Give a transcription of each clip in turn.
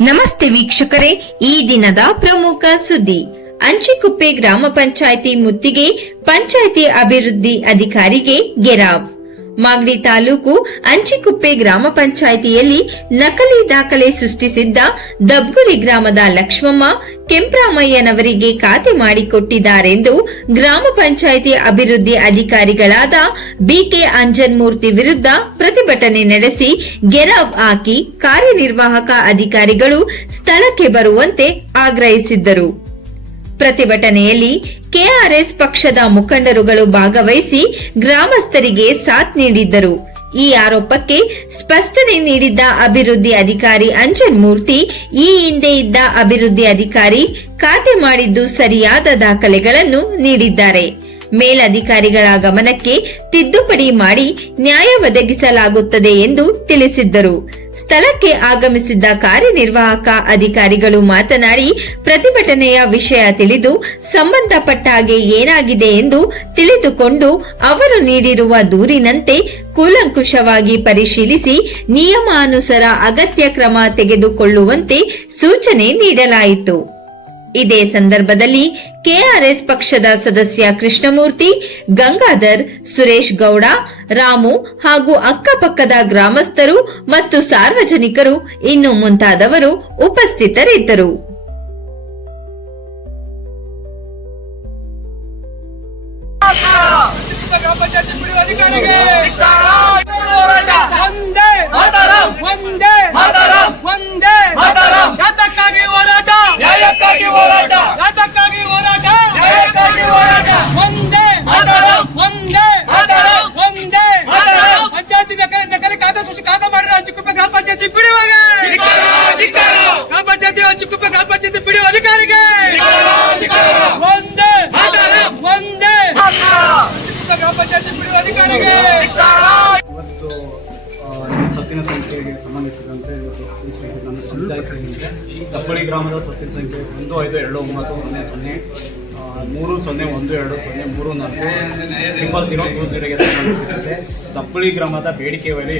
ನಮಸ್ತೆ ವೀಕ್ಷಕರೇ ಈ ದಿನದ ಪ್ರಮುಖ ಸುದ್ದಿ. ಅಂಚಿಕುಪ್ಪೆ ಗ್ರಾಮ ಪಂಚಾಯಿತಿ ಮುತ್ತಿಗೆ ಪಂಚಾಯಿತಿ ಅಭಿವೃದ್ಧಿ ಅಧಿಕಾರಿಗೆ ಗೆರಾವ್. ಮಾಗಡಿ ತಾಲೂಕು ಅಂಚಿಕುಪ್ಪೆ ಗ್ರಾಮ ಪಂಚಾಯಿತಿಯಲ್ಲಿ ನಕಲಿ ದಾಖಲೆ ಸೃಷ್ಟಿಸಿದ್ದ ದಬ್ಬುರಿ ಗ್ರಾಮದ ಲಕ್ಷ್ಮಮ್ಮ ಕೆಂಪ್ರಾಮಯ್ಯನವರಿಗೆ ಖಾತೆ ಮಾಡಿಕೊಟ್ಟಿದ್ದಾರೆಂದು ಗ್ರಾಮ ಪಂಚಾಯಿತಿ ಅಭಿವೃದ್ಧಿ ಅಧಿಕಾರಿಗಳಾದ ಬಿಕೆ ಅಂಜನ್ಮೂರ್ತಿ ವಿರುದ್ಧ ಪ್ರತಿಭಟನೆ ನಡೆಸಿ ಗೆರಾವ್ ಹಾಕಿ ಕಾರ್ಯನಿರ್ವಾಹಕ ಅಧಿಕಾರಿಗಳು ಸ್ಥಳಕ್ಕೆ ಬರುವಂತೆ ಆಗ್ರಹಿಸಿದ್ದರು. ಪ್ರತಿಭಟನೆಯಲ್ಲಿ ಕೆಆರ್ಎಸ್ ಪಕ್ಷದ ಮುಖಂಡರುಗಳು ಭಾಗವಹಿಸಿ ಗ್ರಾಮಸ್ಥರಿಗೆ ಸಾಥ್ ನೀಡಿದ್ದರು. ಈ ಆರೋಪಕ್ಕೆ ಸ್ಪಷ್ಟನೆ ನೀಡಿದ್ದ ಅಭಿವೃದ್ಧಿ ಅಧಿಕಾರಿ ಅಂಜನ್ ಮೂರ್ತಿ, ಈ ಹಿಂದೆ ಇದ್ದ ಅಭಿವೃದ್ಧಿ ಅಧಿಕಾರಿ ಖಾತೆ ಮಾಡಿದ್ದು ಸರಿಯಾದ ದಾಖಲೆಗಳನ್ನು ನೀಡಿದ್ದಾರೆ. ಮೇಲಧಿಕಾರಿಗಳ ಗಮನಕ್ಕೆ ತಿದ್ದುಪಡಿ ಮಾಡಿ ನ್ಯಾಯ ಒದಗಿಸಲಾಗುತ್ತದೆ ಎಂದು ತಿಳಿಸಿದ್ದರು. ಸ್ಥಳಕ್ಕೆ ಆಗಮಿಸಿದ್ದ ಕಾರ್ಯನಿರ್ವಾಹಕ ಅಧಿಕಾರಿಗಳು ಮಾತನಾಡಿ, ಪ್ರತಿಭಟನೆಯ ವಿಷಯ ತಿಳಿದು ಸಂಬಂಧಪಟ್ಟ ಹಾಗೆ ಏನಾಗಿದೆ ಎಂದು ತಿಳಿದುಕೊಂಡು ಅವರು ನೀಡಿರುವ ದೂರಿನಂತೆ ಕೂಲಂಕುಷವಾಗಿ ಪರಿಶೀಲಿಸಿ ನಿಯಮಾನುಸಾರ ಅಗತ್ಯ ಕ್ರಮ ತೆಗೆದುಕೊಳ್ಳುವಂತೆ ಸೂಚನೆ ನೀಡಲಾಯಿತು. ಇದೇ ಸಂದರ್ಭದಲ್ಲಿ ಕೆಆರ್ಎಸ್ ಪಕ್ಷದ ಸದಸ್ಯ ಕೃಷ್ಣಮೂರ್ತಿ, ಗಂಗಾಧರ್, ಸುರೇಶ್ ಗೌಡ, ರಾಮು ಹಾಗೂ ಅಕ್ಕಪಕ್ಕದ ಗ್ರಾಮಸ್ಥರು ಮತ್ತು ಸಾರ್ವಜನಿಕರು ಇನ್ನು ಮುಂತಾದವರು ಉಪಸ್ಥಿತರಿದ್ದರು. ಗ್ರಾಮ ಪಂಚಾಯತಿ ದಪ್ಪಳಿ ಗ್ರಾಮದ ಸತ್ಯ ಸಂಖ್ಯೆ ಒಂದು ಐದು ಎರಡು ಒಂಬತ್ತು ಸೊನ್ನೆ ಸೊನ್ನೆ ಮೂರು ಸೊನ್ನೆ ಒಂದು ಎರಡು ಸೊನ್ನೆ ಮೂರು ನಾಲ್ಕು ಸಿಂಬಲ್ ಜೀರೋ ಟೂ ಜೀರೋಗೆ ಸಂಬಂಧಿಸಿದಂತೆ ತಪ್ಪಳಿ ಗ್ರಾಮದ ಬೇಡಿಕೆ ವೈಲಿ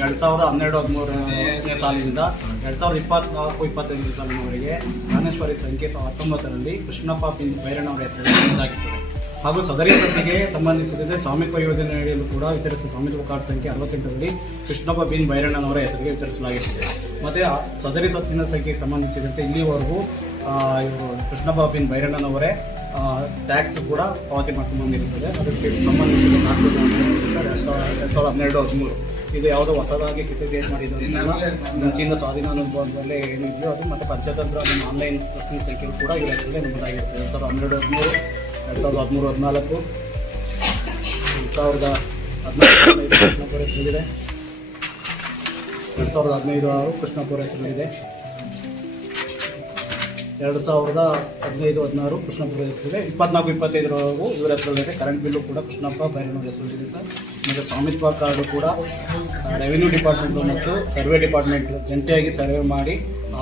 ಎರಡು ಸಾವಿರದ ಹನ್ನೆರಡು ಹದಿಮೂರನೇ ಸಾಲಿನಿಂದ ಎರಡು ಸಾವಿರದ ಇಪ್ಪತ್ನಾಲ್ಕು, ಇಪ್ಪತ್ತೈದನೇ ಸಾಲಿನವರೆಗೆ ಜ್ಞಾನೇಶ್ವರಿ ಸಂಖ್ಯೆ ಹತ್ತೊಂಬತ್ತರಲ್ಲಿ ಕೃಷ್ಣಪ್ಪ ಪಿ ಬೈರಣ್ಣವರ ಹೆಸರು ನಮೂದಾಗಿರ್ತದೆ. ಹಾಗೂ ಸದರಿ ಸಂಖ್ಯೆಗೆ ಸಂಬಂಧಿಸಿದಂತೆ ಸ್ವಾಮಿತ್ವ ಯೋಜನೆ ಅಡಿಯಲ್ಲೂ ಕೂಡ ವಿತರಿಸಿದ ಸ್ವಾಮಿತ್ವ ಕಾರ್ಡ್ ಸಂಖ್ಯೆ ಅರವತ್ತೆಂಟರಲ್ಲಿ ಕೃಷ್ಣಪ್ಪ ಬಿನ್ ಬೈರಣ್ಣನವರ ಹೆಸರಿಗೆ ವಿತರಿಸಲಾಗಿರುತ್ತದೆ ಮತ್ತು ಸದರಿ ಸ್ವತ್ತಿನ ಸಂಖ್ಯೆಗೆ ಸಂಬಂಧಿಸಿದಂತೆ ಇಲ್ಲಿವರೆಗೂ ಇವರು ಕೃಷ್ಣಬಾಬಿನ್ ಬಿನ್ ಬೈರಣ್ಣನವರೇ ಟ್ಯಾಕ್ಸ್ ಕೂಡ ಪಾವತಿ ಮಾಡ್ಕೊಂಡು ಬಂದಿರುತ್ತದೆ. ಅದಕ್ಕೆ ಸಂಬಂಧಿಸಿದ ನಾಲ್ಕು ಸರ್ ಎರಡು ಸಾವಿರ ಎರಡು ಸಾವಿರದ ಹನ್ನೆರಡು, ಹದಿಮೂರು. ಇದು ಯಾವುದೋ ಹೊಸದಾಗಿ ಕ್ರಿಯೇಟ್ ಮಾಡಿದ್ರಿಂದ ಮುಂಚಿನ ಸ್ವಾಧೀನ ಅನುಭವದಲ್ಲೇ ಏನಿದೆಯೋ ಅದು, ಮತ್ತು ಪಂಚತಂತ್ರ ನಮ್ಮ ಆನ್ಲೈನ್ ಪ್ರಶ್ನೆ ಸಂಖ್ಯೆ ಕೂಡ ಇವ್ರ ಹೆಸರಲ್ಲೇ ನಮೂದಾಗಿರುತ್ತೆ ಎರಡು ಸಾವಿರದ ಹನ್ನೆರಡು, ಹದಿಮೂರು, ಎರಡು ಸಾವಿರದ ಹದಿಮೂರು, ಹದಿನಾಲ್ಕು, ಎರಡು ಸಾವಿರದ ಹದಿನಾಲ್ಕು ಎರಡು ಸಾವಿರದ ಹದಿನೈದು ಆರು ಕೃಷ್ಣಪುರ ಹೆಸರಿದೆ ಎರಡು ಸಾವಿರದ ಹದಿನೈದು, ಹದಿನಾರು ಕೃಷ್ಣಪುರ ಹೆಸರಿದೆ ಇಪ್ಪತ್ನಾಲ್ಕು, ಇಪ್ಪತ್ತೈದರವರೆಗೂ ಇವರ ಹೆಸರಲ್ಲಿದೆ. ಕರೆಂಟ್ ಬಿಲ್ಲು ಕೂಡ ಕೃಷ್ಣಪ್ಪ ಬೈರನವ್ರ ಹೆಸರಲ್ಲಿದೆ ಸರ್. ಮತ್ತು ಸ್ವಾಮಿತ್ವ ಕಾರ್ಡು ಕೂಡ ರೆವಿನ್ಯೂ ಡಿಪಾರ್ಟ್ಮೆಂಟು ಮತ್ತು ಸರ್ವೆ ಡಿಪಾರ್ಟ್ಮೆಂಟ್ ಜಂಟಿಯಾಗಿ ಸರ್ವೆ ಮಾಡಿ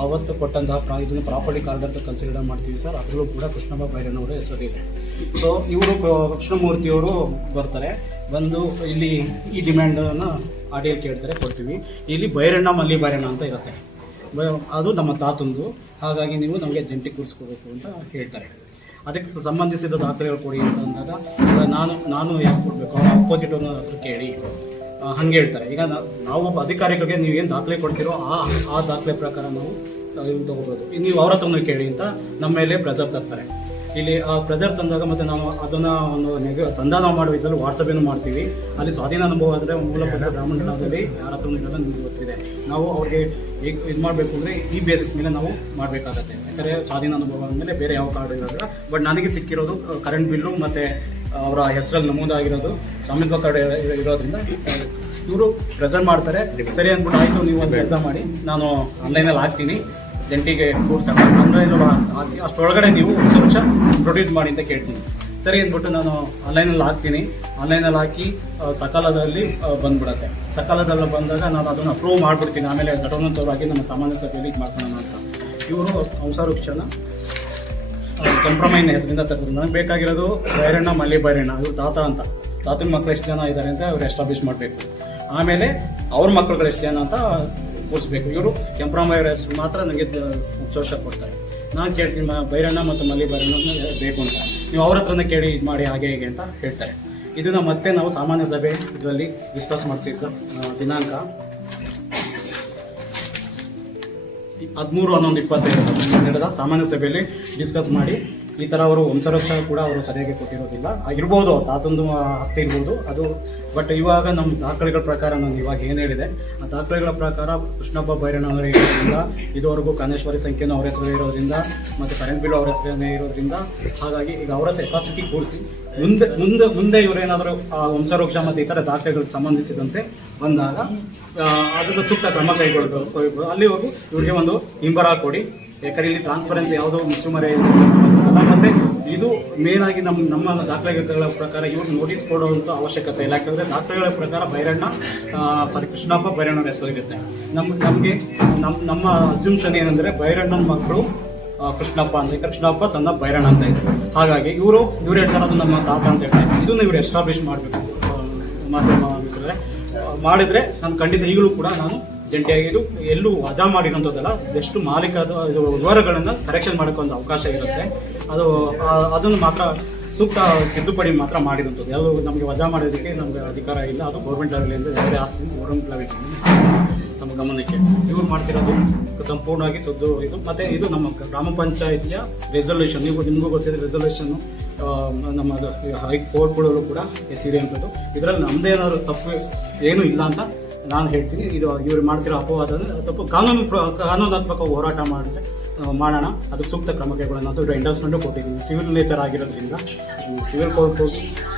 ಆವತ್ತು ಕೊಟ್ಟಂತಹ ಪ್ರಾ, ಇದನ್ನು ಪ್ರಾಪರ್ಟಿ ಕಾರ್ಡ್ ಅಂತ ಕನ್ಸಿಡರ್ ಮಾಡ್ತೀವಿ ಸರ್. ಅದರಲ್ಲೂ ಕೂಡ ಕೃಷ್ಣಪ್ಪ ಬೈರನವರ ಹೆಸರಿದೆ ಸೊ ಇವರು ಕೃಷ್ಣಮೂರ್ತಿಯವರು ಬರ್ತಾರೆ. ಬಂದು ಇಲ್ಲಿ ಈ ಡಿಮ್ಯಾಂಡನ್ನು ಆಡಿಯಲ್ಲಿ ಕೇಳ್ತಾರೆ, ಕೊಡ್ತೀವಿ. ಇಲ್ಲಿ ಬೈರಣ್ಣ ಮಲ್ಲಿ ಬೈರಣ್ಣ ಅಂತ ಇರುತ್ತೆ. ಅದು ನಮ್ಮ ತಾತಂದು. ಹಾಗಾಗಿ ನೀವು ನಮಗೆ ಜಂಟಿ ಕೂರಿಸ್ಕೋಬೇಕು ಅಂತ ಹೇಳ್ತಾರೆ. ಅದಕ್ಕೆ ಸಂಬಂಧಿಸಿದ ದಾಖಲೆಗಳು ಕೊಡಿ ಅಂತ ಅಂದಾಗ ನಾನು ನಾನು ಯಾಕೆ ಕೊಡಬೇಕು? ಅವ್ರ ಅಪೋಸಿಟ್ ಹತ್ರ ಕೇಳಿ ಹಂಗೆ ಹೇಳ್ತಾರೆ. ಈಗ ನಾವು ಒಬ್ಬ ಅಧಿಕಾರಿಗಳಿಗೆ ನೀವು ಏನು ದಾಖಲೆ ಕೊಡ್ತೀರೋ ಆ ಆ ದಾಖಲೆ ಪ್ರಕಾರ ನಾವು ಇವ್ನ ತಗೋಬೋದು. ನೀವು ಅವ್ರ ಹತ್ರನೂ ಕೇಳಿ ಅಂತ ನಮ್ಮ ಮೇಲೆ ಪ್ರೆಸರ್ ತರ್ತಾರೆ ಇಲ್ಲಿ, ಆ ಪ್ರೆಸರ್ ತಂದಾಗ ಮತ್ತೆ ನಾವು ಅದನ್ನ ಒಂದು ನೆಗ ಸಂಧಾನ ಮಾಡುವ ಇದ್ರಲ್ಲಿ ವಾಟ್ಸಪ್ಪೇನು ಮಾಡ್ತೀವಿ. ಅಲ್ಲಿ ಸ್ವಾಧೀನ ಅನುಭವ ಆದರೆ ಮೂಲಭೂತ ಬ್ರಾಹ್ಮಣದಲ್ಲಿ ಯಾರ ಹತ್ರ ಇರೋದು ನಿಮ್ಗೆ ಗೊತ್ತಿದೆ. ನಾವು ಅವ್ರಿಗೆ ಈಗ ಇದು ಮಾಡಬೇಕು ಅಂದರೆ ಈ ಬೇಸಿಸ್ ಮೇಲೆ ನಾವು ಮಾಡಬೇಕಾಗತ್ತೆ. ಯಾಕಂದರೆ ಸ್ವಾಧೀನ ಅನುಭವ ಆದಮೇಲೆ ಬೇರೆ ಯಾವ ಕಾರ್ಡ್ ಇರೋದಿಲ್ಲ ಬಟ್ ನನಗೆ ಸಿಕ್ಕಿರೋದು ಕರೆಂಟ್ ಬಿಲ್ಲು ಮತ್ತು ಅವರ ಹೆಸರಲ್ಲಿ ನಮೂದಾಗಿರೋದು ಸ್ವಾಮಿತ್ವ ಕಾರ್ಡ್ ಇರೋದ್ರಿಂದ ಇವರು ಪ್ರೆಸರ್ ಮಾಡ್ತಾರೆ. ಸರಿ ಅಂದ್ಬಿಟ್ಟು ಆಯಿತು, ನೀವು ಒಂದು ಕೆಲಸ ಮಾಡಿ. ನಾನು ಆನ್ಲೈನಲ್ಲಿ ಹಾಕ್ತೀನಿ. ಜಂಟಿಗೆ ಕೂಡ್ಸೋಣ ಆನ್ಲೈನಲ್ಲಿ ಹಾಕಿ ಅಷ್ಟರೊಳಗಡೆ ನೀವು ಒಂದು ವರ್ಷ ಪ್ರೊಡ್ಯೂಸ್ ಮಾಡಿ ಅಂತ ಕೇಳ್ತೀನಿ. ಸರಿ ಅಂದ್ಬಿಟ್ಟು ನಾನು ಆನ್ಲೈನಲ್ಲಿ ಹಾಕ್ತೀನಿ. ಆನ್ಲೈನಲ್ಲಿ ಹಾಕಿ ಸಕಾಲದಲ್ಲಿ ಬಂದ್ಬಿಡತ್ತೆ. ಸಕಾಲದಲ್ಲಿ ಬಂದಾಗ ನಾನು ಅದನ್ನು ಅಪ್ರೂವ್ ಮಾಡಿಬಿಡ್ತೀನಿ. ಆಮೇಲೆ ಘಟನೋತ್ತರವಾಗಿ ನಮ್ಮ ಸಾಮಾನ್ಯ ಸಭೆಯಲ್ಲಿ ಇದು ಮಾಡ್ಕೊಳ್ಳೋಣ ಅಂತ. ಇವರು ವಂಶಾವೃಕ್ಷಣ ಕಂಪ್ರಮೈನ್ ಹೆಸರಿಂದ ತರ್ತಾರೆ ನನಗೆ ಬೇಕಾಗಿರೋದು ಬೈರಣ್ಣ ಮಲ್ಲಿ ಬೈರಣ್ಣ ಇವ್ರು ತಾತ ಅಂತ. ತಾತನ ಮಕ್ಕಳು ಎಷ್ಟು ಜನ ಇದ್ದಾರೆ ಅಂತ ಅವ್ರು ಎಸ್ಟಾಬ್ಲಿಷ್ ಮಾಡಬೇಕು. ಆಮೇಲೆ ಅವ್ರ ಮಕ್ಕಳುಗಳು ಎಷ್ಟು ಜನ ಅಂತ ಕೂರಿಸ್ಬೇಕು. ಇವರು ಕೆಂಪರಾಮಯ್ಯ ಹೆಸರು ಮಾತ್ರ ನನಗೆ ಜೋಶ ಕೊಡ್ತಾರೆ. ನಾನು ಕೇಳ್ತೀನಿ ಬೈರಣ್ಣ ಮತ್ತು ಮಲ್ಲಿ ಬೈರಣ್ಣ ಬೇಕು ಅಂತ. ನೀವು ಅವ್ರ ಹತ್ರನೇ ಕೇಳಿ ಇದು ಮಾಡಿ ಹಾಗೆ ಹೇಗೆ ಅಂತ ಹೇಳ್ತಾರೆ. ಇದನ್ನು ಮತ್ತೆ ನಾವು ಸಾಮಾನ್ಯ ಸಭೆ ಇದರಲ್ಲಿ ಡಿಸ್ಕಸ್ ಮಾಡ್ತೀವಿ ಸರ್. ದಿನಾಂಕ. ಹದಿಮೂರು ಹನ್ನೊಂದು ಇಪ್ಪತ್ತೈದು. ನಡೆದ ಸಾಮಾನ್ಯ ಸಭೆಯಲ್ಲಿ ಡಿಸ್ಕಸ್ ಮಾಡಿ ಈ ತರ ಅವರು ವಂಶವೃಕ್ಷ ಕೂಡ ಅವರು ಸರಿಯಾಗಿ ಕೊಟ್ಟಿರೋದಿಲ್ಲ. ಇರ್ಬೋದು, ತಾತೊಂದು ಆಸ್ತಿ ಇರ್ಬೋದು, ಅದು ಬಟ್ ಇವಾಗ ನಮ್ಮ ದಾಖಲೆಗಳ ಪ್ರಕಾರ ನಾನು ಇವಾಗ ಏನು ಹೇಳಿದೆ, ಆ ದಾಖಲೆಗಳ ಪ್ರಕಾರ ಕೃಷ್ಣಪ್ಪ ಬೈರಣ್ಣ ಅವರ ಇರೋದ್ರಿಂದ, ಇದುವರೆಗೂ ಕಾನೇಶ್ವರಿ ಸಂಖ್ಯೆನೂ ಅವರ ಹೆಸರು ಇರೋದ್ರಿಂದ, ಮತ್ತು ಕರೆಂಟ್ ಬಿಲ್ ಅವ್ರ ಹೆಸರೇ ಇರೋದ್ರಿಂದ, ಹಾಗಾಗಿ ಈಗ ಅವರ ಕೆಪಾಸಿಟಿ ಕೂಡಿಸಿ ಮುಂದೆ ಮುಂದೆ ಮುಂದೆ ಇವರೇನಾದರೂ, ಆ ವಂಶವೃಕ್ಷ ಮತ್ತು ಇತರ ದಾಖಲೆಗಳಿಗೆ ಸಂಬಂಧಿಸಿದಂತೆ ಬಂದಾಗ ಅದರ ಸೂಕ್ತ ಕ್ರಮ ಕೈಗೊಳ್ಳಬೇಕು ಅಲ್ಲಿವರೆಗೂ ಇವರಿಗೆ ಒಂದು ಹಿಂಬರ ಕೊಡಿ. ಯಾಕಂದ್ರೆ ಇಲ್ಲಿ ಟ್ರಾನ್ಸ್ಪರೆನ್ಸಿ ಯಾವುದೋ ಮುಚ್ಚುಮರೆ ಅಲ್ಲ ಮೇನ್ ಆಗಿ ನಮ್ಮ ನಮ್ಮ ದಾಖಲೆಗಳ ಪ್ರಕಾರ ಇವರು ನೋಟಿಸ್ ಕೊಡುವಂತ ಅವಶ್ಯಕತೆ ಇಲ್ಲ. ಯಾಕಂದ್ರೆ ದಾಖಲೆಗಳ ಪ್ರಕಾರ ಬೈರಣ್ಣ ಸಾರಿ ಕೃಷ್ಣಪ್ಪ ಬೈರಣ್ಣನ ಹೆಸರಿರುತ್ತೆ ನಮ್ ನಮಗೆ ನಮ್ಮ ನಮ್ಮ ಅಸ್ಯೂಮ್ಷನ್ ಏನಂದ್ರೆ ಬೈರಣ್ಣನ ಮಕ್ಕಳು ಕೃಷ್ಣಪ್ಪ ಅಂತ ಕೃಷ್ಣಪ್ಪ, ಸಣ್ಣ ಬೈರಣ್ಣ ಅಂತ ಇದೆ ಹಾಗಾಗಿ ಇವರು ಇವ್ರು ಹೇಳ್ತಾರೆ ಅದು ನಮ್ಮ ತಾತ ಅಂತ ಹೇಳ್ತಾರೆ ಇದನ್ನ ಇವ್ರು ಎಸ್ಟಾಬ್ಲಿಷ್ ಮಾಡಬೇಕು. ಮಾಧ್ಯಮ ಮಾಡಿದ್ರೆ ನಾನು ಖಂಡಿತ ಈಗಲೂ ಕೂಡ ನಾನು ಜಂಟಿಯಾಗಿ ಇದು ಎಲ್ಲೂ ವಜಾ ಮಾಡಿರೋಂಥದ್ದಲ್ಲ ಎಷ್ಟು ಮಾಲೀಕದ ಇದು ವಿವರಗಳನ್ನ ಕರೆಕ್ಷನ್ ಮಾಡೋಕೆ ಒಂದು ಅವಕಾಶ ಇರುತ್ತೆ. ಅದು ಅದನ್ನು ಮಾತ್ರ ಸೂಕ್ತ ತಿದ್ದುಪಡಿ ಮಾತ್ರ ಮಾಡಿರುವಂಥದ್ದು ಯಾವುದು ನಮಗೆ ವಜಾ ಮಾಡೋದಕ್ಕೆ ನಮಗೆ ಅಧಿಕಾರ ಇಲ್ಲ, ಅದು ಗೌರ್ಮೆಂಟ್ ಲೆವೆಲಿಂದ ಯಾವುದೇ ಆಸ್ತಿ ಗೌರ್ಮೆಂಟ್ ಲೆವೆಲ್ ತಮ್ಮ ಗಮನಕ್ಕೆ. ಇವ್ರು ಮಾಡ್ತಿರೋದು ಸಂಪೂರ್ಣವಾಗಿ ಸುದ್ದು ಇದು. ಮತ್ತೆ ಇದು ನಮ್ಮ ಗ್ರಾಮ ಪಂಚಾಯಿತಿಯ ರೆಸಲ್ಯೂಷನ್ ನೀವು, ನಿಮಗೂ ಗೊತ್ತಿದೆ ರೆಸಲ್ಯೂಷನ್ ನಮ್ಮ ಹೈಕೋರ್ಟ್ಗಳಲ್ಲೂ ಕೂಡ ಎತ್ತಿರುವಂಥದ್ದು ಇದರಲ್ಲಿ ನಮ್ದೇನಾದ್ರು ತಪ್ಪು ಏನೂ ಇಲ್ಲ ಅಂತ ನಾನು ಹೇಳ್ತೀನಿ, ಇದು ಇವರು ಮಾಡ್ತಿರೋ ಅಪವಾದ ಅಂದ್ರೆ ತಪ್ಪು. ಕಾನೂನು ಕಾನೂನಾತ್ಮಕ ಹೋರಾಟ ಮಾಡಿದ್ರೆ ಮಾಡೋಣ. ಅದಕ್ಕೆ ಸೂಕ್ತ ಕ್ರಮ ಕೈಗೊಳ್ಳೋಣ ಅಂತ ಇವರು ಕೊಟ್ಟಿದ್ದೀವಿ ಸಿವಿಲ್ ನೇಚರ್ ಆಗಿರೋದ್ರಿಂದ ಸಿವಿಲ್ ಕೋರ್ಟು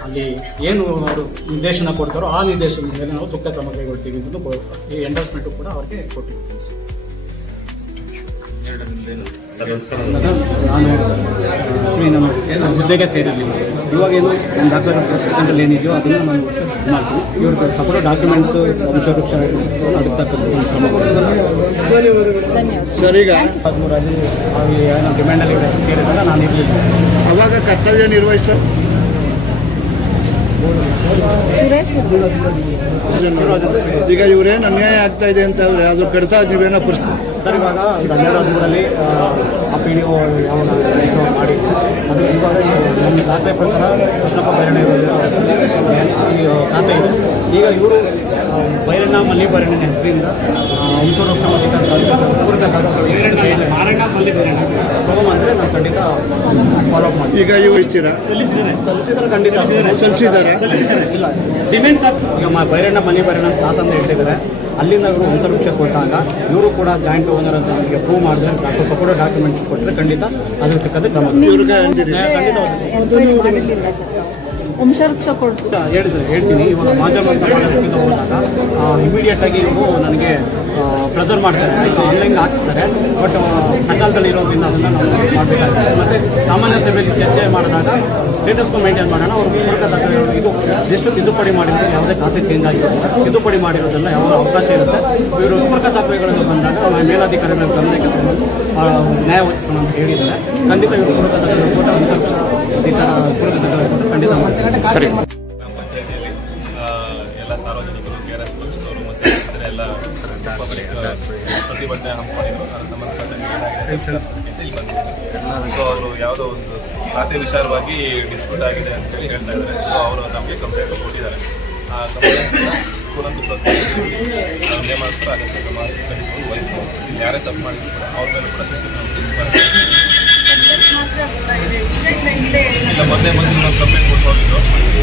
ಅಲ್ಲಿ ಏನು ಅವರು ನಿರ್ದೇಶನ ಕೊಡ್ತಾರೋ ಆ ನಿರ್ದೇಶನ ಮೇಲೆ ನಾವು ಸೂಕ್ತ ಕ್ರಮ ಕೈಗೊಳ್ತೀವಿ ಅಂತ ಈ ಎಂಡರ್ಸ್ಮೆಂಟು ಕೂಡ ಅವ್ರಿಗೆ ಕೊಟ್ಟಿರ್ತೀವಿ. ನಾನು ಆ್ಯಕ್ಚುಲಿ ನಾನು ಹುದ್ದೆಗೆ ಸೇರಿರಲಿಲ್ಲ. ಇವಾಗ ಏನು ನನ್ನ ದಾಖಲೆ ಪ್ರಕರಣದಲ್ಲಿ ಏನಿದೆಯೋ ಅದನ್ನು ನಾನು ಮಾಡ್ತೀನಿ. ಇವ್ರಿಗೆ ಸಪೋರ್ಟ್ ಡಾಕ್ಯುಮೆಂಟ್ಸ್ ವಂಶವೃಕ್ಷ ಅದಕ್ಕೆ ತಕ್ಕಂಥ ಒಂದು ಕ್ರಮ ಸರ್ ಈಗ ಹದಿಮೂರಲ್ಲಿ ಏನೋ ಡಿಮ್ಯಾಂಡಲ್ಲಿ ಸೇರಿದಾಗ ನಾನು ಇರಲಿಲ್ಲ. ಅವಾಗ ಕರ್ತವ್ಯ ನಿರ್ವಹಿಸ್ತಾ ಈಗ ಇವ್ರೇನು ಅನ್ಯಾಯ ಆಗ್ತಾ ಇದೆ ಅಂತ ಅವ್ರು ಅದ್ರ ಕಡಿತ ನೀವೇನೋ ಪ್ರಶ್ನೆ ಸರ್ ಇವಾಗ ಒಂದು ಹನ್ನೆರಡು ಹದಿಮೂರಲ್ಲಿ ಆ ಪಿ ಡಿ ಒ ಯಾವ ಕಾರ್ಯಕ್ರಮ ಮಾಡಿ ಅದು ಇವಾಗ ನಮ್ಮ ದಾಖಲೆ ಪ್ರಕಾರ ಕೃಷ್ಣಪ್ಪ ಬೈರಣ್ಣ ಖಾತೆ ಇದೆ. ಈಗ ಇವರು ಬೈರಣ್ಣ ಮಲ್ಲಿ ಬೈರಣ್ಣನ ಹೆಸರಿಂದ ವಂಶವೃಕ್ಷ ಮತ್ತು ಮಲ್ಲಿ ದಾಖಲೆಗಳು ತಗೊಂಬಂದ್ರೆ ನಾನು ಖಂಡಿತ ಫಾಲೋ ಅಪ್ ಮಾಡಿ ಈಗ ಇವು ಇಷ್ಟಿರಾ? ಸಲ್ಲಿಸಿದ್ರೆ ಖಂಡಿತ. ಸಲ್ಲಿಸಿದ್ದಾರೆ. ಇಲ್ಲ. ಡಿಮ್ಯಾಂಡ್ ಈಗ ಬೈರಣ್ಣ ಮಲ್ಲಿ ಬೈರಣ್ಣ ಅಂತ ಹೇಳ್ತಿದ್ದಾರೆ. ಅಲ್ಲಿಂದ ಇವರು ವಂಶವೃಕ್ಷ ಕೊಟ್ಟಾಗ ಇವರು ಕೂಡ ಜಾಯಿಂಟ್ ಓನರ್ ಅಂತ ನಮಗೆ ಪ್ರೂವ್ ಮಾಡಿದ್ರೆ ಡಾಕ್ಟರ್ ಸಪೋರ್ಟ್ ಡಾಕ್ಯುಮೆಂಟ್ಸ್ ಕೊಟ್ಟರೆ ಖಂಡಿತ ಅದಕ್ಕೆ ತಕ್ಕಂತೆ ಕ್ರಮ. ಖಂಡಿತ. ವಂಶವೃಕ್ಷ ಹೇಳಿದ್ರೆ, ಹೇಳ್ತೀನಿ. ಇವಾಗ ಮಾಜಾ ಅಂತ ಮಾಡೋದಕ್ಕಿಂತ ಹೋದಾಗ ಇಮಿಡಿಯೇಟ್ ಆಗಿ ಇವರು ನನಗೆ ಪ್ರೆಸರ್ ಮಾಡ್ತಾರೆ. ಆನ್ಲೈನ್ ಹಾಕ್ಸ್ತಾರೆ. ಬಟ್ ಸಕಾಲದಲ್ಲಿ ಇರೋದ್ರಿಂದ ಅದನ್ನ ನಾವು ಮಾಡಬೇಕಾಗುತ್ತೆ. ಮತ್ತೆ ಸಾಮಾನ್ಯ ಸಭೆಯಲ್ಲಿ ಚರ್ಚೆ ಮಾಡಿದಾಗ ಸ್ಟೇಟಸ್ ಮೇಂಟೈನ್ ಮಾಡೋಣ. ಅವರು ಪೂರಕ ದಾಖಲೆಗಳು ಇದು. ಎಷ್ಟು ತಿದ್ದುಪಡಿ ಮಾಡಿದ್ರೆ ಯಾವುದೇ ಖಾತೆ ಚೇಂಜ್ ಆಗಿರೋದಿಲ್ಲ ತಿದ್ದುಪಡಿ ಮಾಡಿರೋದೆಲ್ಲ ಯಾವ ಅವಕಾಶ ಇರುತ್ತೆ. ಇವರು ಪೂರಕ ದಾಖಲೆಗಳನ್ನು ಬಂದಾಗ ನಾವು ಮೇಲಾಧಿಕಾರಿಗಳ ಗಮನಕ್ಕೆ ತಗೊಂಡು ನ್ಯಾಯ ಒದಗಿಸೋಣ ಅಂತ ಹೇಳಿದ್ದಾರೆ. ಖಂಡಿತ ಇವರು ಪೂರಕ ದಾಖಲೆ ಕೊಟ್ಟು ಈ ಥರ ಪೂರಕ ದಾಖಲೆ ಖಂಡಿತ ಮಾಡ್ತಾರೆ ಸರಿ. ಎಲ್ಲ ಸಾರ್ವಜನಿಕರು ಮತ್ತು ಎಲ್ಲ ಅವರು ಯಾವುದೋ ಒಂದು ಖಾತೆ ವಿಚಾರವಾಗಿ ಡಿಸ್ಪ್ಯೂಟ್ ಆಗಿದೆ ಅಂತೇಳಿ ಹೇಳ್ತಾ ಇದ್ದಾರೆ ಸೊ ಅವರು ನಮಗೆ ಕಂಪ್ಲೇಂಟ್ ಕೊಟ್ಟಿದ್ದಾರೆ ಆ ಕಂಪ್ಲೇಂಟ್ ನಿಯಮಾನುಸಾರ ಅಗತ್ಯ ಕ್ರಮ ವಹಿಸ್ತಾರೆ ಇಲ್ಲಿ ಯಾರೇ ತಪ್ಪು ಮಾಡಿದ್ರು ಅವ್ರ ಮೇಲೆ ಕೂಡ ಶಿಸ್ತು ಇಲ್ಲ, ಮೊನ್ನೆ ಮೊದಲು ನಾವು ಕಂಪ್ಲೇಂಟ್ ಕೊಟ್ಟು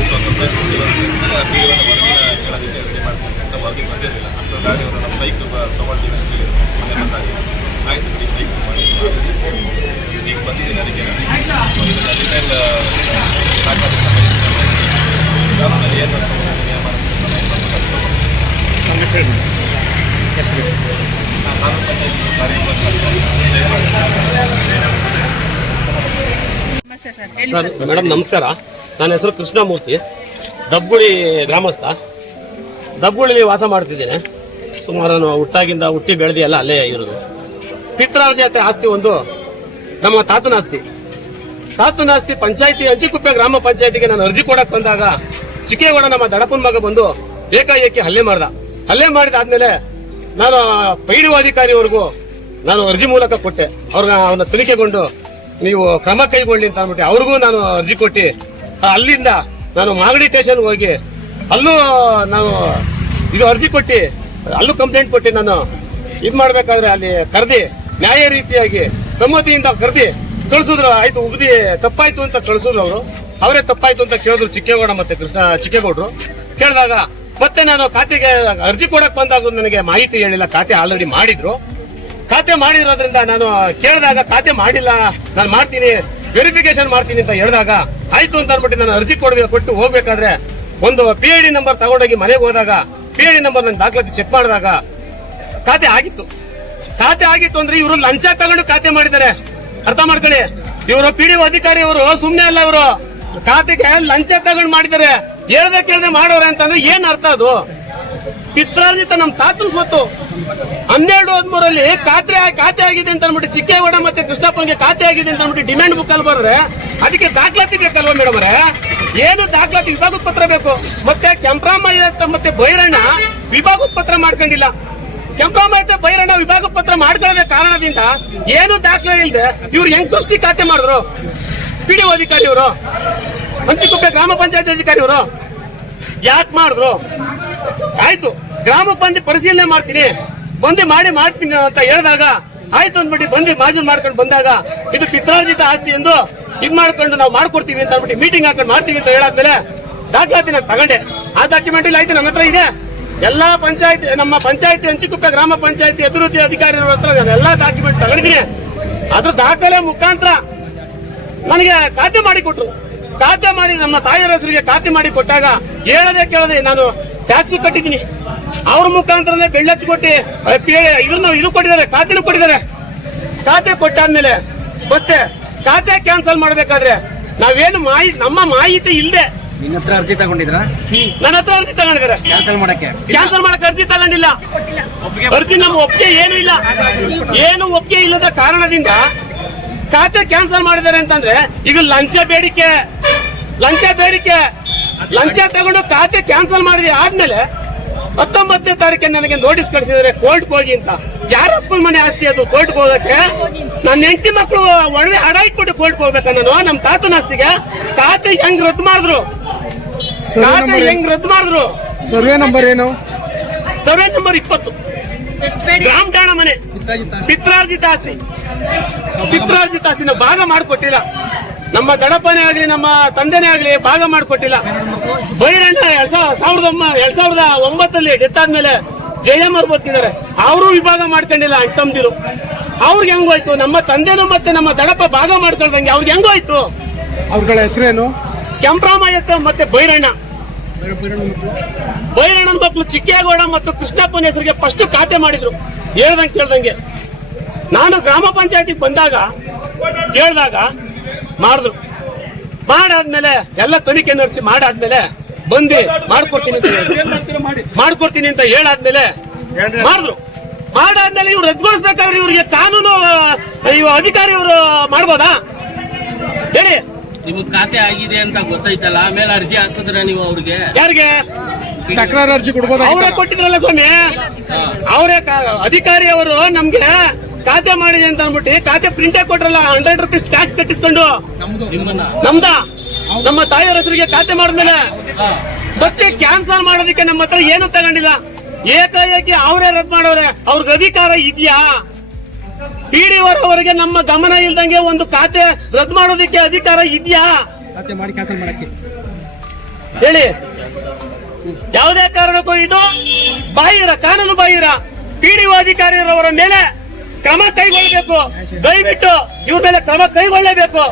ಸೊ ಕಂಪ್ಲೇಂಟ್ ಕೊಟ್ಟು ಇವತ್ತು ಇವತ್ತು ವರದಿನ ಕೇಳೋದಕ್ಕೆ ರೆಡಿ ಮಾಡ್ತೀನಿ ಅಂತ ವರದಿ ಬಂದಿರಲಿಲ್ಲ. ಅಂಥದ್ದಾಗಿ ಅವರು ನಮ್ಮ ಬೈಕ್ ತೊಗೊಳ್ತೀವಿ ಅಂತ ಬಂದಾಗಿ ಆಯಿತು ಬೈಕ್ ಮಾಡಿ ಈಗ ಬಂದಿದ್ದೀನಿ ಅದಕ್ಕೆ. ಸೊ ಇದನ್ನು ಕಾನೂನಲ್ಲಿ ಏನು ನಿಯಮ ಕಾನೂನು ಪಂಚಾಯತಿ ಸರ್ ಮೇಡಮ್ ನಮಸ್ಕಾರ. ನನ್ನ ಹೆಸರು ಕೃಷ್ಣಮೂರ್ತಿ. ದಬ್ಗುಳಿ ಗ್ರಾಮಸ್ಥ. ದಬ್ಗುಳಿಲಿ ವಾಸ ಮಾಡ್ತಿದ್ದೇನೆ. ಸುಮಾರು ನಾನು ಹುಟ್ಟಾಗಿಂದ ಹುಟ್ಟಿ ಬೆಳೆದಿ ಎಲ್ಲ ಅಲ್ಲೇ ಇರೋದು. ಪಿತ್ರಾರ್ಜತೆ ಆಸ್ತಿ ಒಂದು ನಮ್ಮ ತಾತನ ಆಸ್ತಿ. ತಾತನ ಆಸ್ತಿ ಪಂಚಾಯತಿ ಅಂಚಿಕುಪ್ಪೆ ಗ್ರಾಮ ಪಂಚಾಯತಿಗೆ ನಾನು ಅರ್ಜಿ ಕೊಡಕ್ ಬಂದಾಗ ಚಿಕ್ಕೇಗೌಡ ನಮ್ಮ ದಡಪನ್ ಮಗ ಬಂದು ಏಕಾಏಕಿ ಹಲ್ಲೆ ಮಾಡ್ದ. ಹಲ್ಲೆ ಮಾಡಿದಾದ್ಮೇಲೆ ನಾನು ಪೈಡಿಒ ಅಧಿಕಾರಿವರೆಗೂ ನಾನು ಅರ್ಜಿ ಮೂಲಕ ಕೊಟ್ಟೆ. ಅವ್ರನ್ನ ಅವನ್ನ ತನಿಖೆಗೊಂಡು ನೀವು ಕ್ರಮ ಕೈಗೊಳ್ಳಿ ಅಂತ ಅಂದ್ಬಿಟ್ಟು ಅವ್ರಿಗೂ ನಾನು ಅರ್ಜಿ ಕೊಟ್ಟು ಅಲ್ಲಿಂದ ನಾನು ಮಾಗಡಿ ಸ್ಟೇಷನ್ ಹೋಗಿ ಅಲ್ಲೂ ನಾನು ಇದು ಅರ್ಜಿ ಕೊಟ್ಟು, ಅಲ್ಲೂ ಕಂಪ್ಲೇಂಟ್ ಕೊಟ್ಟು ನಾನು ಇದು ಮಾಡಬೇಕಾದ್ರೆ ಅಲ್ಲಿ ಕರೆದಿ, ನ್ಯಾಯ ರೀತಿಯಾಗಿ ಸಮ್ಮತಿಯಿಂದ ಕರೆದಿ ಕಳ್ಸಿದ್ರು, ಆಯ್ತು, ಉಗ್ದಿ, ತಪ್ಪಾಯ್ತು ಅಂತ ಕಳ್ಸಿದ್ರು ಅವರು. ಅವರೇ ತಪ್ಪಾಯ್ತು ಅಂತ ಕೇಳಿದ್ರು ಚಿಕ್ಕೇಗೌಡ ಮತ್ತೆ ಕೃಷ್ಣ, ಚಿಕ್ಕೇಗೌಡರು. ಕೇಳಿದಾಗ ಮತ್ತೆ ನಾನು ಖಾತೆಗೆ ಅರ್ಜಿ ಕೊಡಕ್ ಬಂದಾಗ ನನಗೆ ಮಾಹಿತಿ ಹೇಳಿಲ್ಲ, ಖಾತೆ ಆಲ್ರೆಡಿ ಮಾಡಿದ್ರು. ಖಾತೆ ಮಾಡಿರೋದ್ರಿಂದ ನಾನು ಕೇಳಿದಾಗ ಖಾತೆ ಮಾಡಿಲ್ಲ, ನಾನು ಮಾಡ್ತೀನಿ ವೆರಿಫಿಕೇಶನ್ ಮಾಡ್ತೀನಿ ಅಂತ ಹೇಳಿದಾಗ ಆಯ್ತು ಅಂತ ಅನ್ಬಿಟ್ಟು ನಾನು ಅರ್ಜಿ ಕೊಡ್ಬೇಕು ಕೊಟ್ಟು ಹೋಗ್ಬೇಕಾದ್ರೆ ಒಂದು ಪಿ ಐ ಡಿ ನಂಬರ್ ತಗೊಂಡೋಗಿ ಮನೆಗೆ ಹೋದಾಗ ಪಿ ಐ ಡಿ ನಂಬರ್ ನನ್ನ ದಾಖಲಾತಿ ಚೆಕ್ ಮಾಡಿದಾಗ ಖಾತೆ ಆಗಿತ್ತು. ಖಾತೆ ಆಗಿತ್ತು ಅಂದ್ರೆ ಇವರು ಲಂಚ ತಗೊಂಡು ಖಾತೆ ಮಾಡಿದ್ದಾರೆ. ಅರ್ಥ ಮಾಡ್ಕೊಳ್ಳಿ. ಇವರು ಪಿ ಡಿ ಅಧಿಕಾರಿ ಅವರು ಸುಮ್ಮನೆ ಅಲ್ಲ ಇವರು. ಖಾತೆಗೆ ಲಂಚ ತಗೊಂಡು ಮಾಡಿದ್ದಾರೆ. ಹೇಳ್ದೆ ಕೇಳ್ದೆ ಮಾಡೋರೆ ಅಂತಂದ್ರೆ ಏನ್ ಅರ್ಥ ಅದು? ಪಿತ್ರಾರ್ಜಿತ ನಮ್ಮ ತಾತನ ಸ್ವತ್ತು. ಹನ್ನೆರಡು ಹದಿಮೂರಲ್ಲಿ ಖಾತೆ ಖಾತೆ ಆಗಿದೆ ಅಂತ ಅಂದ್ಬಿಟ್ಟು ಚಿಕ್ಕೇಗೌಡ ಮತ್ತೆ ಕೃಷ್ಣಪ್ಪನಿಗೆ ಖಾತೆ ಆಗಿದೆ ಅಂತ ಅಂದ್ಬಿಟ್ಟು ಡಿಮ್ಯಾಂಡ್ ಬುಕ್ ಅಲ್ಲಿ ಬರೋರೆ ಅದಕ್ಕೆ ದಾಖಲಾತಿ ಬೇಕಲ್ವಾ ಮೇಡಮ್ ಅವರೇ? ಏನು ದಾಖಲಾತಿ ವಿಭಾಗದ ಪತ್ರ ಬೇಕು? ಮತ್ತೆ ಕೆಂಪ್ರಾಮಯ್ಯ ಮತ್ತೆ ಬೈರಣ್ಣ ವಿಭಾಗದ ಪತ್ರ ಮಾಡ್ಕೊಂಡಿಲ್ಲ. ಕೆಂಪ್ರಾಮಯ್ಯ ಬೈರಣ್ಣ ವಿಭಾಗ ಪತ್ರ ಮಾಡ್ಕೊಳ್ಳೋದೇ ಕಾರಣದಿಂದ ಏನು ದಾಖಲೆ ಇಲ್ಲದೆ ಇವ್ರು ಹೆಂಗ್ ಸೃಷ್ಟಿ ಖಾತೆ ಮಾಡಿದ್ರು? ಪಿಡಿಒ ಅಧಿಕಾರಿ ಇವರು ಹಂಚಿಕುಪ್ಪೆ ಗ್ರಾಮ ಪಂಚಾಯತ್ ಅಧಿಕಾರಿ ಇವರು ಯಾಕೆ ಮಾಡಿದ್ರು? ಆಯ್ತು ಗ್ರಾಮ ಬಂದು ಪರಿಶೀಲನೆ ಮಾಡ್ತೀನಿ. ಬಂದು ಮಾಡಿ ಮಾಡ್ತೀನಿ ಅಂತ ಹೇಳಿದಾಗ ಆಯ್ತು ಅಂದ್ಬಿಟ್ಟು ಬಂದು ಮಾಜೂರು ಮಾಡ್ಕೊಂಡು ಬಂದಾಗ ಇದು ಪಿತ್ರಾರ್ಜಿತ ಆಸ್ತಿ ಎಂದು ಇದು ಮಾಡ್ಕೊಂಡು ನಾವು ಮಾಡ್ಕೊಡ್ತೀವಿ ಅಂತ ಅಂದ್ಬಿಟ್ಟು ಮೀಟಿಂಗ್ ಹಾಕೊಂಡು ಮಾಡ್ತೀವಿ ಅಂತ ಹೇಳಾದ್ಮೇಲೆ ದಾಖಲಾತಿ ನಾನು ತಗೊಂಡೆ. ಆ ಡಾಕ್ಯುಮೆಂಟ್ ಇಲ್ಲ ಆಯ್ತು ನನ್ನ ಹತ್ರ ಇದೆ. ಎಲ್ಲಾ ಪಂಚಾಯತ್, ನಮ್ಮ ಪಂಚಾಯತಿ ಹಂಚಿಕುಪ್ಪೆ ಗ್ರಾಮ ಪಂಚಾಯತಿ ಅಭಿವೃದ್ಧಿ ಅಧಿಕಾರಿಗಳ ಹತ್ರ ನಾನು ಎಲ್ಲಾ ಡಾಕ್ಯುಮೆಂಟ್ ತಗೊಂಡಿದ್ದೀನಿ. ಅದ್ರ ದಾಖಲೆ ಮುಖಾಂತರ ನನಗೆ ಖಾತೆ ಮಾಡಿ ಕೊಟ್ರು. ಖಾತೆ ಮಾಡಿ ನಮ್ಮ ತಾಯಿಯರ ಹೆಸರಿಗೆ ಖಾತೆ ಮಾಡಿ ಕೊಟ್ಟಾಗ ಹೇಳದೆ ಕೇಳದೆ ನಾನು ಟ್ಯಾಕ್ಸ್ ಕಟ್ಟಿದ್ದೀನಿ. ಅವ್ರ ಮುಖಾಂತರನೇ ಬೆಳ್ಳಚ್ಚು ಕೊಟ್ಟು ಇದನ್ನ ಇದು ಕೊಟ್ಟಿದ್ದಾರೆ ಖಾತೆನೂ ಕೊಟ್ಟಿದ್ದಾರೆ. ಖಾತೆ ಕೊಟ್ಟಾದ್ಮೇಲೆ ಮತ್ತೆ ಖಾತೆ ಕ್ಯಾನ್ಸಲ್ ಮಾಡ್ಬೇಕಾದ್ರೆ ನಾವೇನು ಮಾಹಿತಿ ನಮ್ಮ ಮಾಹಿತಿ ಇಲ್ಲದೆ. ನಿನ್ನ ಹತ್ರ ಅರ್ಜಿ ತಗೊಂಡಿದ್ರ? ನನ್ನ ಹತ್ರ ಅರ್ಜಿ ತಗೊಂಡಿದ್ದಾರೆ. ಕ್ಯಾನ್ಸಲ್ ಮಾಡಕ್ಕೆ. ಕ್ಯಾನ್ಸಲ್ ಮಾಡಕ್ಕೆ ಅರ್ಜಿ ತಗೊಂಡಿಲ್ಲ. ಅರ್ಜಿ ನಮ್ಮ ಒಪ್ಪಿಗೆ ಏನು ಇಲ್ಲ. ಏನು ಒಪ್ಪಿಗೆ ಇಲ್ಲದ ಕಾರಣದಿಂದ ಖಾತೆ ಕ್ಯಾನ್ಸಲ್ ಮಾಡಿದ್ದಾರೆ ಅಂತಂದ್ರೆ ಈಗ ಲಂಚ ಬೇಡಿಕೆ ಲಂಚ ಬೇಡಿಕೆ ಲಂಚ ತಗೊಂಡು ಖಾತೆ ಕ್ಯಾನ್ಸಲ್ ಮಾಡಿದೆ ಆದ್ಮೇಲೆ ಹತ್ತೊಂಬತ್ತನೇ ತಾರೀಕೆ ನನಗೆ ನೋಟಿಸ್ ಕಳಿಸಿದ್ರೆ ಕೋರ್ಟ್ ಹೋಗಿ ಅಂತ. ಯಾರಪ್ಪ ಮನೆ ಆಸ್ತಿ ಅದು ಕೋರ್ಟ್ ಹೋಗಕ್ಕೆ? ನನ್ನ ಹೆಂಡತಿ ಮಕ್ಕಳು ಒಡವೆ ಹಡ ಇಟ್ಬಿಟ್ಟು ಕೋರ್ಟ್ ಹೋಗ್ಬೇಕ ನಾನು ನಮ್ಮ ತಾತನ ಆಸ್ತಿಗೆ. ಖಾತೆ ಹೆಂಗ್ ರದ್ದು ಮಾಡಿದ್ರು? ಖಾತೆ ಹೆಂಗ್ ರದ್ದು ಮಾಡಿದ್ರು? ಸರ್ವೆ ನಂಬರ್ ಏನು? ಸರ್ವೆ ನಂಬರ್ ಇಪ್ಪತ್ತು. ಗ್ರಾಮ ಠಾಣ ಮನೆ. ಪಿತ್ರಾರ್ಜಿತ. ಆಸ್ತಿ. ಪಿತ್ರಾರ್ಜಿತ ಆಸ್ತಿ ನಾವು ಭಾಗ ಮಾಡಿಕೊಟ್ಟಿಲ್ಲ. ನಮ್ಮ ದಡಪ್ಪನೇ ಆಗ್ಲಿ ನಮ್ಮ ತಂದೆನೇ ಆಗ್ಲಿ ಭಾಗ ಮಾಡಿಕೊಟ್ಟಿಲ್ಲ. ಬೈರಣ್ಣ ಎರಡ್ ಸಾವಿರ- ಸಾವಿರದ ಎರಡ್ ಸಾವಿರದ ಒಂಬತ್ತಲ್ಲಿ ಡೆತ್ ಆದ್ಮೇಲೆ ಜಯಮ್ ಅವ್ರು ಬದುಕಿದ್ದಾರೆ ಅವರು ವಿಭಾಗ ಮಾಡ್ಕೊಂಡಿಲ್ಲ ಅಣ್ತಂದಿರು ಅವ್ರಿಗೆ ಹೆಂಗೋಯ್ತು? ನಮ್ಮ ತಂದೆನೂ ಮತ್ತೆ ನಮ್ಮ ದಡಪ್ಪ ಭಾಗ ಮಾಡ್ಕೊಳ್ದಂಗೆ ಅವ್ರಿಗೆ ಹೆಂಗೋಯ್ತು? ಅವ್ರಗಳ ಹೆಸರೇನು? ಕೆಂಪ್ರಾಮಯ್ಯತ್ತ ಮತ್ತೆ ಬೈರಣ್ಣ. ಬೈರಣ್ಣನ ಮಕ್ಕಳು ಚಿಕ್ಕೇಗೌಡ ಮತ್ತು ಕೃಷ್ಣಪ್ಪನ ಹೆಸರಿಗೆ ಫಸ್ಟ್ ಖಾತೆ ಮಾಡಿದ್ರು. ಹೇಳ್ದಂಗೆ ಕೇಳ್ದಂಗೆ. ನಾನು ಗ್ರಾಮ ಪಂಚಾಯತಿಗೆ ಬಂದಾಗ ಕೇಳಿದಾಗ ಮಾಡಿದ್ರು ಮಾಡಾದ್ಮೇಲೆ ಎಲ್ಲ ತನಿಖೆ ನಡೆಸಿ ಮಾಡಾದ್ಮೇಲೆ ಬಂದು ಮಾಡ್ಕೊಡ್ತೀನಿ ಅಂತ. ಮಾಡ್ಕೊಡ್ತೀನಿ ಅಂತ ಹೇಳಾದ್ಮೇಲೆ ಮಾಡಿದ್ರು. ಮಾಡಾದ್ಮೇಲೆ ಇವ್ರು ರದ್ದುಗೊಳಿಸ್ಬೇಕಾದ್ರೆ ಇವ್ರಿಗೆ ಕಾನೂನು ಅಧಿಕಾರಿ ಇವರು ಮಾಡ್ಬೋದಾ? ಹೇಳಿ. ನಿಮಗ್ ಖಾತೆ ಆಗಿದೆ ಅಂತ ಗೊತ್ತೈತಲ್ಲ ಆಮೇಲೆ ಅರ್ಜಿ ಹಾಕಿದ್ರೆ ನೀವು ಅವ್ರಿಗೆ? ಯಾರಿಗೆ? ತಕರಾರು ಅರ್ಜಿ ಅವರೇ ಕೊಡ್ಬೋದಾಗಿತ್ತಲ್ಲ ಕೊಟ್ಟಿದ್ರಲ್ಲ ಸ್ವಾಮಿ. ಅವರೇ ಅಧಿಕಾರಿ ಅವರು ನಮ್ಗೆ ಖಾತೆ ಮಾಡಿದೆ ಅಂತ ಅಂದ್ಬಿಟ್ಟು ಖಾತೆ ಪ್ರಿಂಟ್ ಕೊಟ್ರಲ್ಲ ಹಂಡ್ರೆಡ್ ರುಪೀಸ್ ಟ್ಯಾಕ್ಸ್ ಕಟ್ಟಿಸ್ಕೊಂಡು? ನಮ್ದ ನಮ್ಮ ತಾಯಿಯರ ಹೆಸರಿಗೆ ಖಾತೆ ಮಾಡಿದ್ಮೇಲೆ? ಮತ್ತೆ ಕ್ಯಾನ್ಸಲ್ ಮಾಡೋದಕ್ಕೆ ನಮ್ಮ ಹತ್ರ ಏನು ತಗೊಂಡಿಲ್ಲ. ಏಕಾಏಕಿ ಅವರೇ ರದ್ದು ಮಾಡೋರೆ. ಅವ್ರಿಗೆ ಅಧಿಕಾರ ಇದೆಯಾ? ಅವರಿಗೆ ನಮ್ಮ ಗಮನ ಇಲ್ದಂಗೆ ಒಂದು ಖಾತೆ ರದ್ದು ಮಾಡೋದಕ್ಕೆ ಅಧಿಕಾರ ಇದೆಯಾ? ಖಾತೆ ಮಾಡಿ ಕ್ಯಾನ್ಸಲ್ ಮಾಡಕ್ಕೆ. ಹೇಳಿ. ಯಾವುದೇ ಕಾರಣಕ್ಕೂ ಇದು ಬಾಹಿರ ಕಾನೂನು ಬಾಹಿರ. ಪಿಡಿಒ ಅಧಿಕಾರಿಯವರ ಮೇಲೆ ಕ್ರಮ ಕೈಗೊಳ್ಳಬೇಕು. ದಯವಿಟ್ಟು ಇವ್ರ ಮೇಲೆ ಕ್ರಮ ಕೈಗೊಳ್ಳಬೇಕು.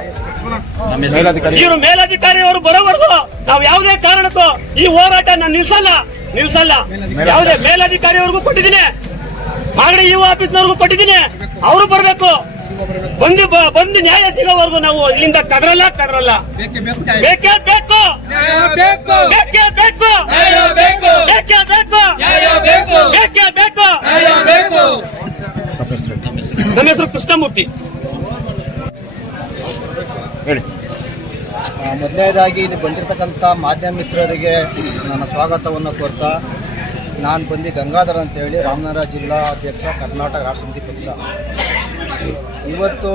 ಇವರು ಮೇಲಧಿಕಾರಿಯವರು ಬರೋವರೆಗೂ ನಾವು ಯಾವುದೇ ಕಾರಣಕ್ಕೂ ಈ ಹೋರಾಟ ನಾನು ನಿಲ್ಸಲ್ಲ. ನಿಲ್ಸಲ್ಲ ಯಾವುದೇ ಅವ್ರಿಗೂ ಕೊಟ್ಟಿದ್ದೀನಿ. ಮಾಗಡಿ ಇವು ಆಫೀಸ್ನವ್ರಿಗೂ ಕೊಟ್ಟಿದ್ದೀನಿ. ಅವರು ಬರಬೇಕು. ಬಂದು ಬಂದು ನ್ಯಾಯ ಸಿಗೋವರೆಗೂ ನಾವು ಇಲ್ಲಿಂದ ಕದರಲ್ಲ ಕದರಲ್ಲ. ಬೇಕೇ ಬೇಕು ಬೇಕೇ ಬೇಕು. ಬೇಕೇ. ಬೇಕು. ಬೇಕೇ ಬೇಕು ನಮ್ಮ ಹೆಸರು ಕೃಷ್ಣಮೂರ್ತಿ ಮೊದಲನೇದಾಗಿ ಇಲ್ಲಿ ಬಂದಿರತಕ್ಕಂಥ ಮಾಧ್ಯಮ ಮಿತ್ರರಿಗೆ ನನ್ನ ಸ್ವಾಗತವನ್ನು ಕೋರ್ತಾ ನಾನು ಬಂದು ಗಂಗಾಧರ್ ಅಂತೇಳಿ ರಾಮನಗರ ಜಿಲ್ಲಾ ಅಧ್ಯಕ್ಷ ಕರ್ನಾಟಕ ರಾಷ್ಟ್ರ ಸಮಿತಿ ಪಕ್ಷ. ಇವತ್ತು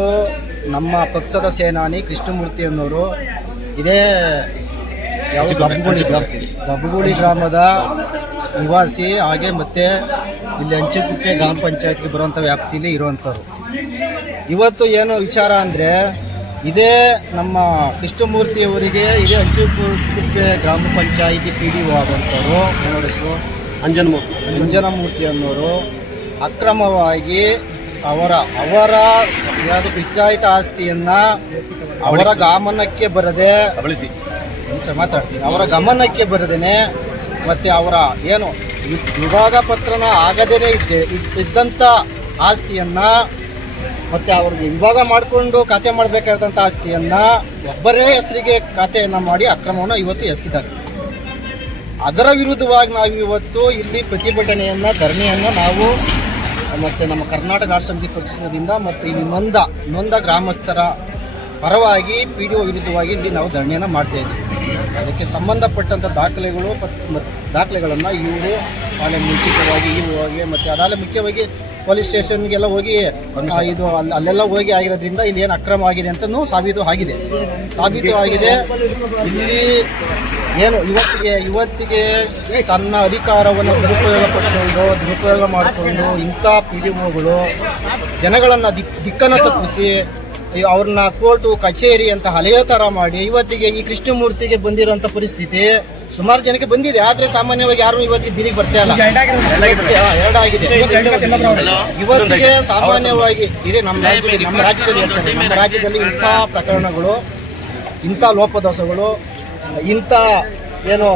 ನಮ್ಮ ಪಕ್ಷದ ಸೇನಾನಿ ಕೃಷ್ಣಮೂರ್ತಿ ಅನ್ನೋರು ಇದೇ ಯಾವ ಗಬ್ಬುಗುಳಿ ದಬ್ಬುಗುಳಿ ಗ್ರಾಮದ ನಿವಾಸಿ ಹಾಗೆ ಮತ್ತೆ ಇಲ್ಲಿ ಅಂಚೆಕುಪ್ಪೆ ಗ್ರಾಮ ಪಂಚಾಯತ್ಗೆ ಬರುವಂಥ ವ್ಯಾಪ್ತಿಯಲ್ಲಿ ಇರುವಂಥವ್ರು. ಇವತ್ತು ಏನು ವಿಚಾರ ಅಂದರೆ ಇದೇ ನಮ್ಮ ಕೃಷ್ಣಮೂರ್ತಿಯವರಿಗೆ ಇದೇ ಅಂಚೆಕುಪ್ಪೆ ಗ್ರಾಮ ಪಂಚಾಯಿತಿ ಪಿ ಡಿ ಒ ಆದಂಥವ್ರು ಹೆಸರು? ಅಂಜನ್ಮೂರ್ತಿ. ಅಂಜನಮೂರ್ತಿ ಅನ್ನೋರು ಅಕ್ರಮವಾಗಿ ಅವರ ಅವರ ಯಾವುದು ಪಂಚಾಯತ್ ಆಸ್ತಿಯನ್ನು ಅವರ ಗಮನಕ್ಕೆ ಬರದೆ ಬಳಸಿ ಮಾತಾಡ್ತೀನಿ. ಅವರ ಗಮನಕ್ಕೆ ಬರದೇನೆ ಮತ್ತು ಅವರ ಏನು ವಿಭಾಗ ಪತ್ರನ ಆಗದೇ ಇದ್ದೆ ಇದ್- ಇದ್ದಂಥ ಆಸ್ತಿಯನ್ನ ಮತ್ತೆ ಅವ್ರಿಗೆ ವಿಭಾಗ ಮಾಡಿಕೊಂಡು ಖಾತೆ ಮಾಡಬೇಕಾದಂಥ ಆಸ್ತಿಯನ್ನ ಒಬ್ಬರೇ ಹೆಸರಿಗೆ ಖಾತೆಯನ್ನ ಮಾಡಿ ಅಕ್ರಮವನ್ನು ಇವತ್ತು ಎಸಗಿದ್ದಾರೆ. ಅದರ ವಿರುದ್ಧವಾಗಿ ನಾವು ಇವತ್ತು ಇಲ್ಲಿ ಪ್ರತಿಭಟನೆಯನ್ನು ಧರಣಿಯನ್ನು ನಾವು ಮತ್ತೆ ನಮ್ಮ ಕರ್ನಾಟಕ ರಾಷ್ಟ್ರ ಸಮಿತಿ ಪಕ್ಷದಿಂದ ಮತ್ತು ಇಲ್ಲಿ ನೊಂದ ನೊಂದ ಗ್ರಾಮಸ್ಥರ ಪರವಾಗಿ ಪಿ ಡಿ ಒ ವಿರುದ್ಧವಾಗಿ ಇಲ್ಲಿ ನಾವು ಧರಣಿಯನ್ನು ಮಾಡ್ತಾ ಇದ್ದೀವಿ. ಅದಕ್ಕೆ ಸಂಬಂಧಪಟ್ಟಂಥ ದಾಖಲೆಗಳು ಮತ್ತು ದಾಖಲೆಗಳನ್ನು ಇವರು ನಾಳೆ ಮುಂಚಿತವಾಗಿ ಇವು ಹೋಗಿ ಮತ್ತು ಅದಾದ ಮುಖ್ಯವಾಗಿ ಪೊಲೀಸ್ ಸ್ಟೇಷನ್ಗೆಲ್ಲ ಹೋಗಿ ಇದು ಅಲ್- ಅಲ್ಲೆಲ್ಲ ಹೋಗಿ ಆಗಿರೋದ್ರಿಂದ ಇಲ್ಲಿ ಏನು ಅಕ್ರಮ ಆಗಿದೆ ಅಂತಲೂ ಸಾಬೀತು ಆಗಿದೆ. ಸಾಬೀತು ಆಗಿದೆ. ಇಲ್ಲಿ ಏನು ಇವತ್ತಿಗೆ ಇವತ್ತಿಗೆ ತನ್ನ ಅಧಿಕಾರವನ್ನು ದುರುಪಯೋಗ ಪಡ್ಕೊಂಡು ದುರುಪಯೋಗ ಮಾಡಿಕೊಂಡು ಇಂಥ ಪಿ ಡಿ ಒಗಳು ಜನಗಳನ್ನು ದಿಕ್ ದಿಕ್ಕನ್ನು ತಪ್ಪಿಸಿ ಅವ್ರನ್ನ ಕೋರ್ಟು ಕಚೇರಿ ಅಂತ ಹಳೆಯ ಥರ ಮಾಡಿ ಇವತ್ತಿಗೆ ಈ ಕೃಷ್ಣಮೂರ್ತಿಗೆ ಬಂದಿರೋಂಥ ಪರಿಸ್ಥಿತಿ ಸುಮಾರು ಜನಕ್ಕೆ ಬಂದಿದೆ ಆದರೆ ಸಾಮಾನ್ಯವಾಗಿ ಯಾರು ಇವತ್ತು ಬೀದಿಗೆ ಬರ್ತಾ ಇಲ್ಲ. ಎರಡಾಗಿದೆ ಇವತ್ತಿಗೆ ಸಾಮಾನ್ಯವಾಗಿ ಇದೇ ನಮ್ಮ ರಾಜ್ಯದಲ್ಲಿ ನಮ್ಮ ರಾಜ್ಯದಲ್ಲಿ ನಮ್ಮ ರಾಜ್ಯದಲ್ಲಿ ಇಂಥ ಪ್ರಕರಣಗಳು ಇಂಥ ಲೋಪದೋಷಗಳು ಇಂಥ ಏನು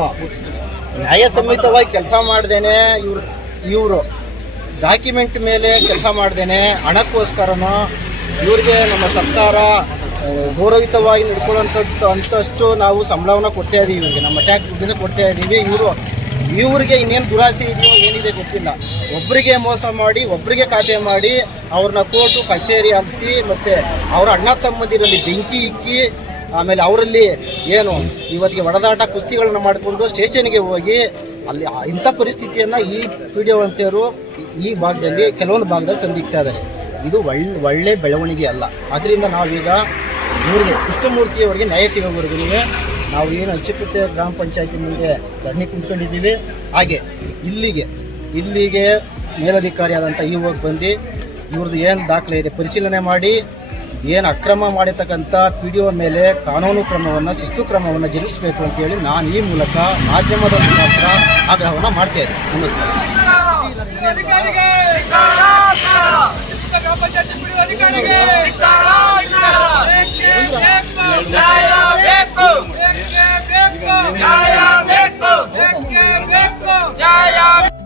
ನ್ಯಾಯಸಮ್ಮಿತವಾಗಿ ಕೆಲಸ ಮಾಡ್ದೇನೆ ಇವ್ರು ಇವರು. ಡಾಕ್ಯುಮೆಂಟ್ ಮೇಲೆ ಕೆಲಸ ಮಾಡ್ದೇನೆ ಹಣಕ್ಕೋಸ್ಕರನೋ ಇವ್ರಿಗೆ ನಮ್ಮ ಸರ್ಕಾರ ಗೌರವಿತವಾಗಿ ನಡ್ಕೊಳ್ಳೋಂಥದ್ದು ಅಂತಷ್ಟು ನಾವು ಸಂಬಳವನ್ನು ಕೊಡ್ತಾ ಇದ್ದೀವಿ ಇವರಿಗೆ. ನಮ್ಮ ಟ್ಯಾಕ್ಸ್ ದುಡ್ಡಿಂದ ಕೊಡ್ತಾ ಇದ್ದೀವಿ ಇವರು ಇವರಿಗೆ ಇನ್ನೇನು ದುರಾಸೆ ಇದೆಯೋ ಏನಿದೆ ಗೊತ್ತಿಲ್ಲ. ಒಬ್ಬರಿಗೆ ಮೋಸ ಮಾಡಿ ಒಬ್ಬರಿಗೆ ಖಾತೆ ಮಾಡಿ ಅವ್ರನ್ನ ಕೋರ್ಟು, ಕಚೇರಿ ಹಲಿಸಿ ಮತ್ತು ಅವರ ಅಣ್ಣ ತಮ್ಮಂದಿರಲ್ಲಿ ಬೆಂಕಿ ಇಕ್ಕಿ ಆಮೇಲೆ ಅವರಲ್ಲಿ ಏನು ಇವತ್ತಿಗೆ ಒಡೆದಾಟ ಕುಸ್ತಿಗಳನ್ನು ಮಾಡಿಕೊಂಡು ಸ್ಟೇಷನ್ಗೆ ಹೋಗಿ ಅಲ್ಲಿ ಇಂಥ ಪರಿಸ್ಥಿತಿಯನ್ನು ಈ ಪಿ ಡಿ ಈ ಭಾಗದಲ್ಲಿ, ಕೆಲವೊಂದು ಭಾಗದಲ್ಲಿ ತಂದಿಕ್ತಾ ಇದ್ದಾರೆ. ಇದು ಒಳ್ಳೆ ಒಳ್ಳೆ ಬೆಳವಣಿಗೆ ಅಲ್ಲ. ಅದರಿಂದ ನಾವೀಗ ಇವ್ರಿಗೆ ಕೃಷ್ಣಮೂರ್ತಿಯವರಿಗೆ ನ್ಯಾಯ ಸಿಗೋವರೆಗೂ ನಾವು ಏನು ಅಚ್ಚುಕಟ್ಟೆ ಗ್ರಾಮ ಪಂಚಾಯತಿ ಮುಂದೆ ಧರಣಿ ಕುಂತ್ಕೊಂಡಿದ್ದೀವಿ. ಹಾಗೆ, ಇಲ್ಲಿಗೆ ಇಲ್ಲಿಗೆ ಮೇಲಧಿಕಾರಿಯಾದಂಥ ಹೋಗಿ ಬಂದು ಇವ್ರದ್ದು ಏನು ದಾಖಲೆ ಇದೆ ಪರಿಶೀಲನೆ ಮಾಡಿ, ಏನು ಅಕ್ರಮ ಮಾಡಿರ್ತಕ್ಕಂಥ ಪಿ ಡಿ ಒ ಮೇಲೆ ಕಾನೂನು ಕ್ರಮವನ್ನು, ಶಿಸ್ತು ಕ್ರಮವನ್ನು ಜರುಗಿಸಬೇಕು ಅಂತೇಳಿ ನಾನು ಈ ಮೂಲಕ ಮಾಧ್ಯಮದ ಮುಖಾಂತರ ಆಗ್ರಹವನ್ನು ಮಾಡ್ತಾ ನಮಸ್ಕಾರ. ಗ್ರಾಮ ಪಂಚಾಯತಿ ಬಿಡುವ ಅಧಿಕಾರಿಗೆ ಬೇಕು. ಬೇಕು. ಬೇಕು. ಬೇಕು.